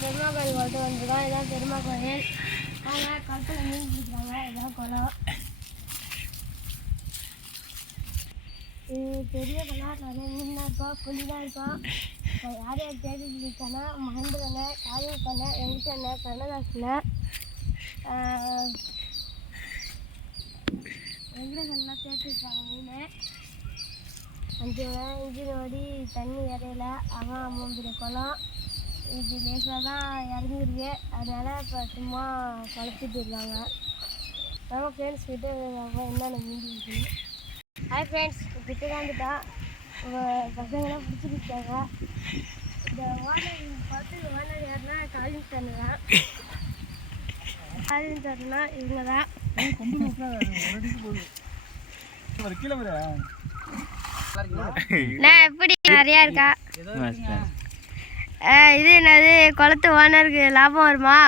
பெருமா கோயில் கொண்டு வந்துருக்கோம். இதான் பெருமா கோயில். அவங்க கழுத்தில் மீன் பிடிக்கிறாங்க. இதான் குளம். இது பெரிய குளம். நிறைய மீன்லாம் இருக்கும், புளிலாம் இருக்கும். யார் யார் தேடிட்டு இருக்கானா மகேந்திரனை, காளிமுத்தனை, வெங்கடனை, கண்ணதாசனை, வெங்கடேசன்லாம் தேடிருக்காங்க மீன். 5 இன்ஜின் ஓடி தண்ணி இறையில. அவன் அம்மம்பிட குளம். இது லேசாக தான் இறங்கிருக்கு. அதனால் இப்போ சும்மா குளத்துட்டு இருக்காங்க. நம்ம ஃப்ரெண்ட்ஸ் கிட்டே என்னென்ன மீன் இருக்குது. ஹாய் ஃப்ரெண்ட்ஸ், கிட்டே வந்துட்டான். உங்கள் பசங்களாம் பிடிச்சிருக்காங்க. இந்த ஓனர் பார்த்து ஓனர் யாருன்னா காளிமுத்தன் தான். காளிமுத்தன்னா இவங்க தான். நான் எப்படி நிறையா இருக்கா? இது என்னது குளத்து ஓனருக்கு லாபம் வருமா?